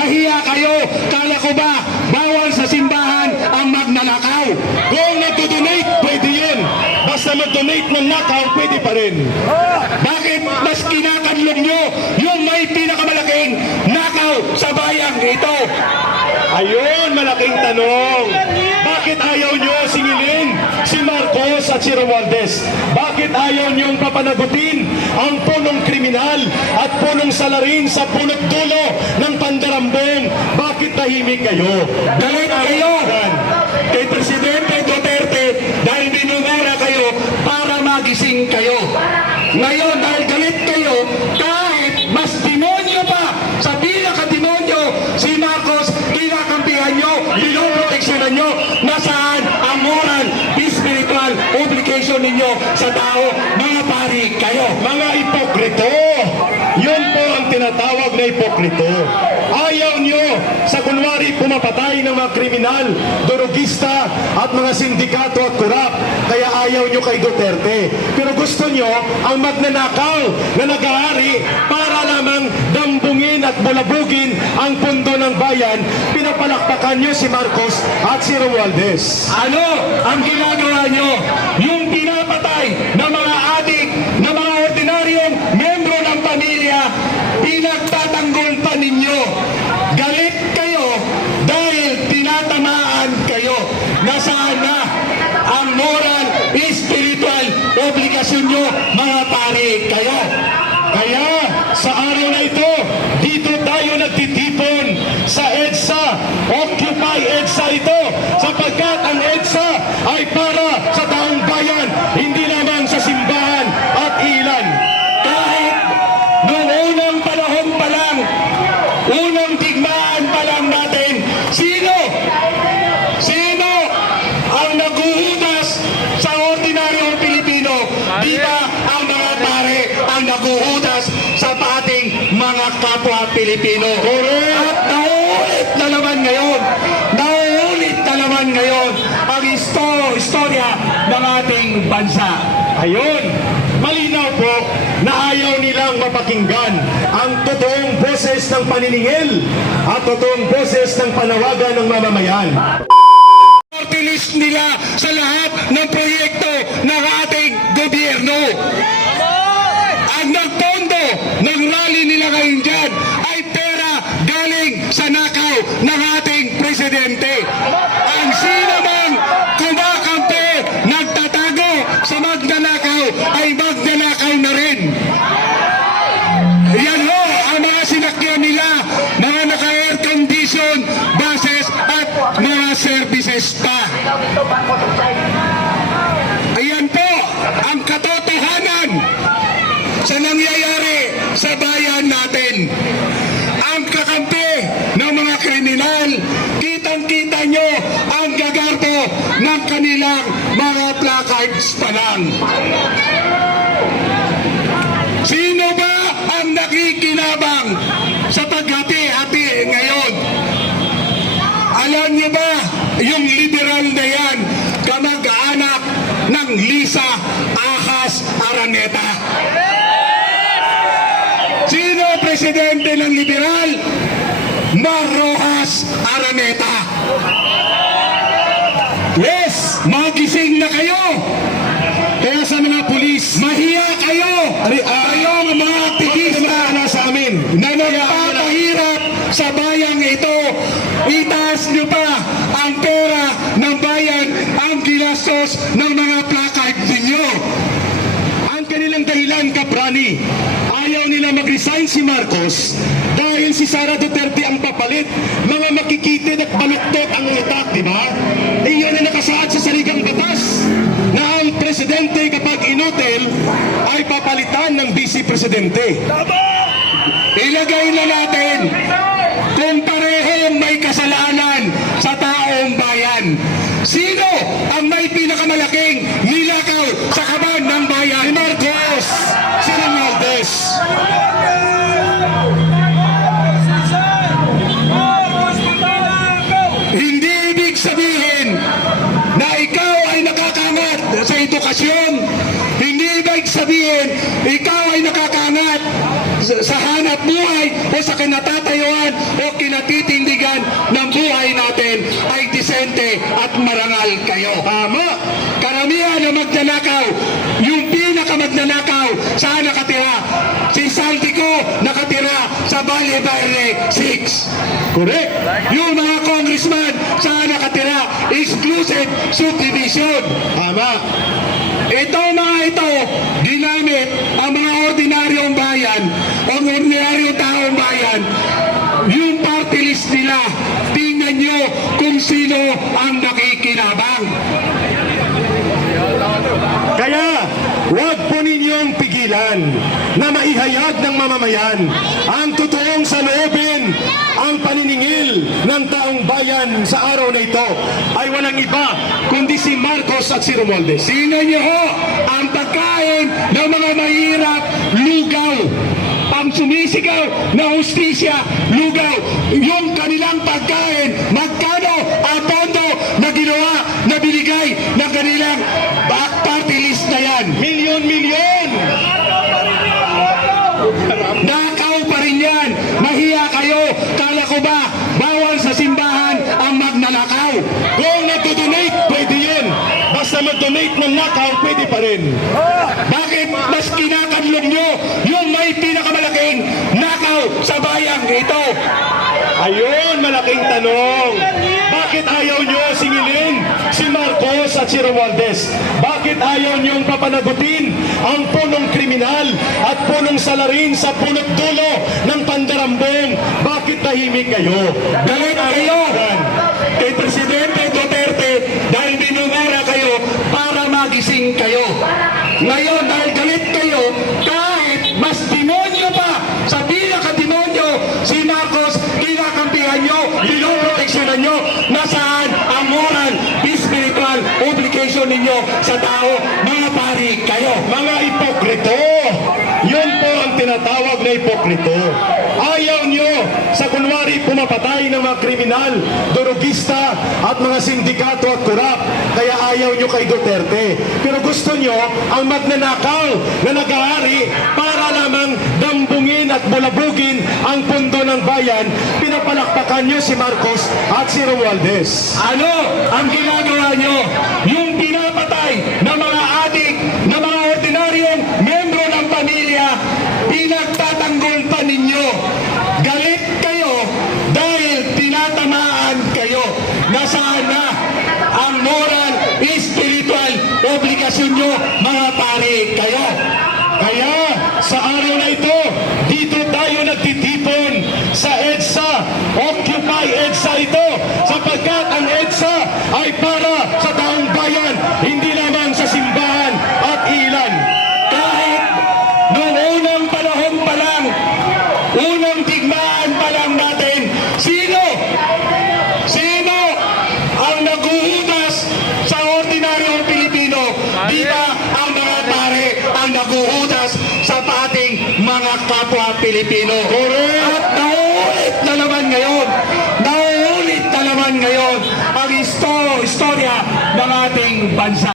Mahiya kayo. Kala ko ba bawal sa simbahan ang magnanakaw? Kung nagdo-donate, pwede yun. Basta mag-donate ng nakaw, pwede pa rin. Bakit mas kinakanlog nyo yung may pinakamalaking nakaw sa bayang ito? Ayun, malaking tanong. Bakit ayaw nyo singilin si Marcos at si Romualdez? Bakit ayaw nyong papanagutin ang punong kriminal at punong salarin sa punot dulo ng pandarambong? Bakit tahimik kayo? Galit kayo kay Presidente Duterte dahil binungura kayo para magising kayo. Ngayon dahil galit kayo, kahit mas demonyo pa sa pinaka-demonyo si Marcos, kinakampihan nyo, pinoproteksyonan nyo. Nasaan ang moral, spiritual obligation ninyo sa tao? Mga pari kayo. Mga ipokrito! Yun po ang tinatawag na ipokrito. Ayaw nyo sa kunwari pumapatay ng mga kriminal, durugista at mga sindikato at kurap. Kaya ayaw nyo kay Duterte. Pero gusto nyo ang magnanakaw na nag-aari para lamang dambungin at bulabugin ang pundo ng bayan. Pinapalakpakan nyo si Marcos at si Romualdez. Ano ang ginagawa nyo? Yung pinapatay ng mga adik, ng mga ordinaryong membro ng pamilya, pinagtatanggol pa ninyo. Galit kayo dahil tinatamaan kayo. Nasaan na ang moral, spiritual obligasyon nyo, mga pari kayo? Kaya sa araw na ito, dito tayo nagtitipon sa EDSA. Occupy EDSA ito sapagkat ang EDSA ay para sa taong bayan, hindi lamang sa simbahan at ilan. Kahit noong unang panahon pa lang, unang digmaan pa lang natin, sino ang naguhudas sa ordinaryong Pilipino? Di ba ang mga pare ang naguhudas sa ating mga kapwa Pilipino? At nauulit na naman ngayon ang istorya ng ating bansa. Ayun, malinaw po na ayaw nilang mapakinggan ang totoong boses ng paniningil at totoong boses ng panawagan ng mamamayan. Party nila sa lahat ng proyekto ng ating gobyerno. Ang nagpondo ng rally nila ngayon dyan ay pera galing sa nakaw ng ating presidente. Ang sino man kumakampi, nagtatago sa magnanakaw ay magnanakaw na rin. Yan ho ang mga sinakyan nila, mga naka-air condition buses at mga services pa. Ayan po ang katotohanan sa nangyayari sa bayan natin. Ang kakampi ng mga kriminal, kitang-kita nyo ang gagarbo ng kanilang mga placards pa lang. Sino ba ang nakikinabang sa paghati-hati ngayon? Alam niyo ba, yung liberal na yan, kamag-anak ng Lisa Ahas Araneta. Sino presidente ng liberal? Mar Rojas Araneta. Yes, magising na kayo. Kaya sa mga pulis, mahiya kayo. Kayong mga aktivista na sa amin na nagpapahirap sa bayang ito. Itaas nyo pa ang pera ng bayan, ang ginastos ng mga placard ninyo. Ang kanilang dahilan, Kaprani, ayaw nila mag-resign si Marcos dahil si Sara Duterte ang papalit. Mga makikitid at baluktot ang utak, di ba? Iyon ang nakasaad sa saligang batas na ang presidente kapag inutil ay papalitan ng vice-presidente. Ilagay na natin kung parehong may kasalanan sa taong bayan. Sino ang may pinakamalaking nilakaw sa kaban ng bayan? Si Marcos, si Romualdez. Hindi ibig sabihin na ikaw ay nakakangat sa edukasyon. Hindi ibig sabihin ikaw ay nakakangat sa hanap buhay o sa kinatatayuan o kinatitindigan ng buhay natin ay disente at marangal kayo. Tama. Karamihan na magnanakaw, yung pinakamagnanakaw, saan nakatira? Si Saltico nakatira sa Valle Verde 6. Correct. Yung mga congressman, saan nakatira? Exclusive subdivision. Tama. Ito mga ito, ginamit ang mga ordinaryong bayan o ordinaryong taong bayan, yung party list nila, tingnan nyo kung sino ang nakikinabang. Kaya, huwag po ninyong pigilan na maihayag ng mamamayan ang totoong saloobin. Ang paniningil ng taong bayan sa araw na ito ay walang iba kundi si Marcos at si Romualdez. Tingnan nyo ho, ang pagkain ng mga mahirap, lugaw. Ang sumisigaw na hustisya, lugaw. Yung kanilang pagkain, magkano ang pondo na ginawa, na binigay ng kanilang party list na yan? Milyon-milyon! Nakaw pa rin yan. Mahiya kayo. Kala ko ba, bawal sa simbahan ang magnanakaw? Kung nagdo-donate, pwede yun. Basta mag-donate ng nakaw, pwede pa rin. Bakit mas kinakadlog nyo yung may pinakamalaking nakaw sa bayang ito? Ayun, malaking tanong. Bakit ayaw nyo singilin si Marcos at si Romualdez? Bakit ayaw nyong papanagutin ang punong kriminal at punong salarin sa punot dulo ng pandarambong? Bakit tahimik kayo? Galit kayo kay Presidente Duterte dahil binumura kayo para magising kayo. Ngayon dahil galit kayo, kahit mas demonyo pa sa pinaka-demonyo si Marcos, kinakampihan nyo, pinoproteksyonan nyo, nasaan ang moral, spiritual obligation ninyo sa tao, mga pari kayo. Mga ipokrito! Yun po ang tinatawag na ipokrito. Ayaw nyo sa kunwari pumapatay ng mga kriminal, durugista at mga sindikato at kurap. Kaya ayaw nyo kay Duterte. Pero gusto nyo ang magnanakaw na nag-aari para lamang dambungin at bulabugin ang pundo ng bayan. Pinapalakpakan nyo si Marcos at si Romualdez. Ano ang ginagawa nyo? Yung pinapatay ng mga adik, ng mga ordinaryong membro ng pamilya, pinagtatanggol pa ninyo. Galit kayo dahil tinatamaan kayo. Nasaan na ang moral, spiritual obligasyon nyo, mga pare kayo? Kaya sa araw na ito, dito tayo nagtitipon sa EDSA. Occupy EDSA ito sapagkat ang EDSA ay para sa taong bayan, hindi lamang sa simbahan at ilan. Kahit noong unang panahon pa lang, unang digmaan pa lang natin, sino ang naguhudas sa ordinaryong Pilipino? Di ba ang mga pare ang naguhudas sa ating mga kapwa Pilipino? At nauulit na naman ngayon ang istorya ng ating bansa.